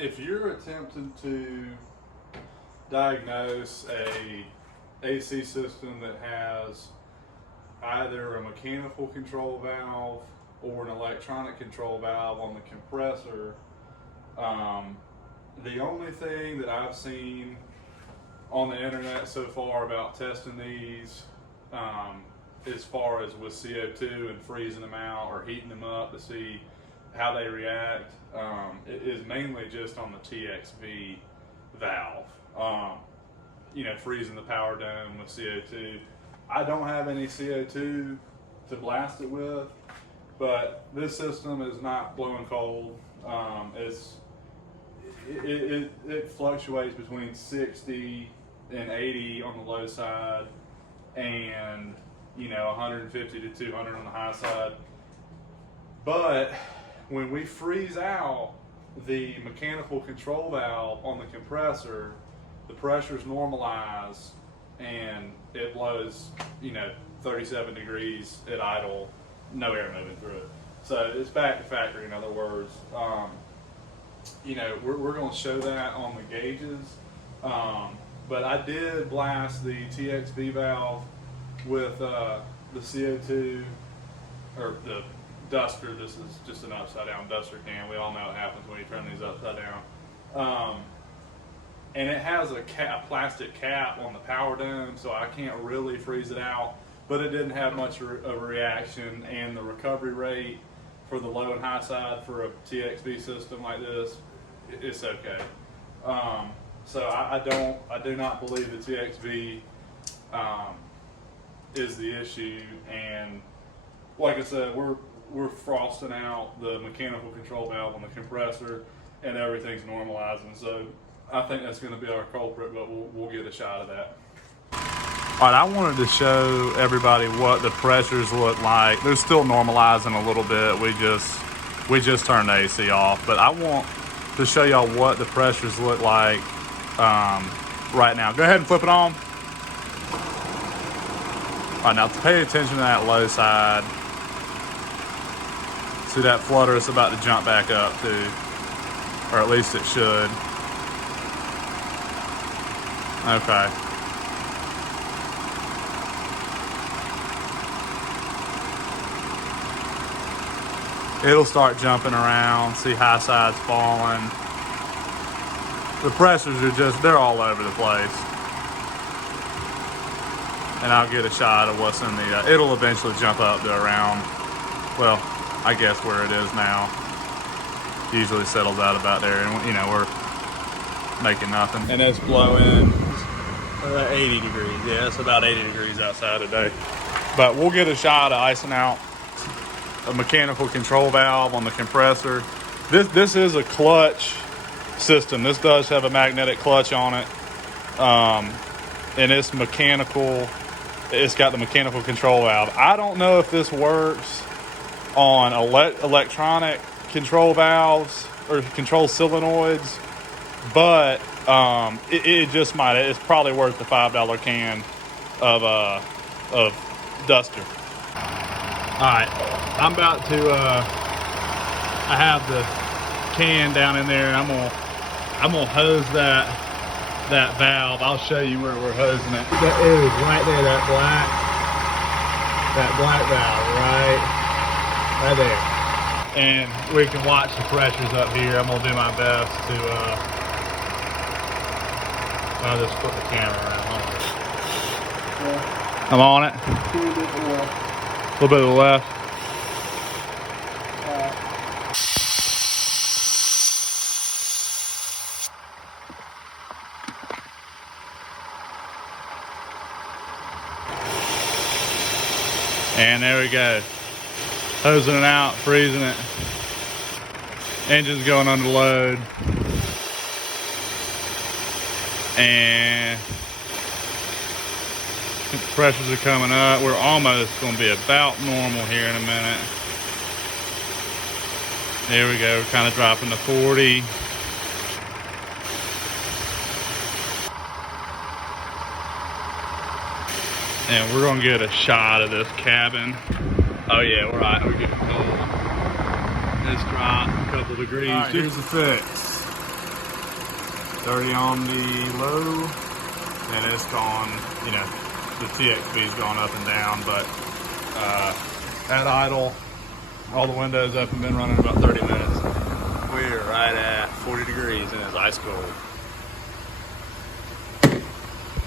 if you're attempting to diagnose a AC system that has either a mechanical control valve or an electronic control valve on the compressor, the only thing that I've seen on the internet so far about testing these, as far as with CO2 and freezing them out or heating them up to see how they react, it is mainly just on the TXV valve. Freezing the power dome with CO2. I don't have any CO2 to blast it with, but this system is not blowing cold. It fluctuates between 60 and 80 on the low side, and 150 to 200 on the high side. But when we freeze out the mechanical control valve on the compressor, the pressures normalize and it blows 37 degrees at idle, no air moving through it. So it's back to factory, in other words. We're going to show that on the gauges, but I did blast the TXV valve with the CO2, or the duster. This is just an upside down duster can. We all know what happens when you turn these upside down. And it has a plastic cap on the power dome, so I can't really freeze it out, but it didn't have much of a reaction, and the recovery rate for the low and high side for a TXV system like this, it's okay. So I do not believe the TXV is the issue, and like I said, we're frosting out the mechanical control valve on the compressor, and everything's normalizing. So I think that's going to be our culprit, but we'll get a shot of that. All right, I wanted to show everybody what the pressures look like. They're still normalizing a little bit. We just turned the AC off, but I want to show y'all what the pressures look like right now. Go ahead and flip it on. All right, now pay attention to that low side. See that flutter is about to jump back up too, or at least it should. Okay. It'll start jumping around, see high sides falling. The pressures are they're all over the place. And I'll get a shot of what's in the, it'll eventually jump up to around, well, I guess where it is now. Usually settles out about there, and we're making nothing. And it's blowing 80 degrees. Yeah, it's about 80 degrees outside today. But we'll get a shot of icing out a mechanical control valve on the compressor. This is a clutch system. This does have a magnetic clutch on it, and it's mechanical. It's got the mechanical control valve. I don't know if this works on electronic control valves or control solenoids, but it just might. It's probably worth the $5 can of duster. All right. I'm about to, I have the can down in there, and I'm gonna hose that valve. I'll show you where we're hosing it. That is right there, that black valve, right there. And we can watch the pressures up here. I'm gonna do my best to, I'll just put the camera around. I'm on it. A little bit to the left. And there we go. Hosing it out, freezing it. Engine's going under load. And pressures are coming up. We're almost going to be about normal here in a minute. There we go. We're kind of dropping to 40. And we're gonna get a shot of this cabin. Oh yeah, we're right. We're getting cold. It's dropped a couple degrees. All right, here's the fix. 30 on the low, and it's gone, you know, the TXV's gone up and down, but at idle, all the windows up and been running about 30 minutes. We're right at 40 degrees and it's ice cold.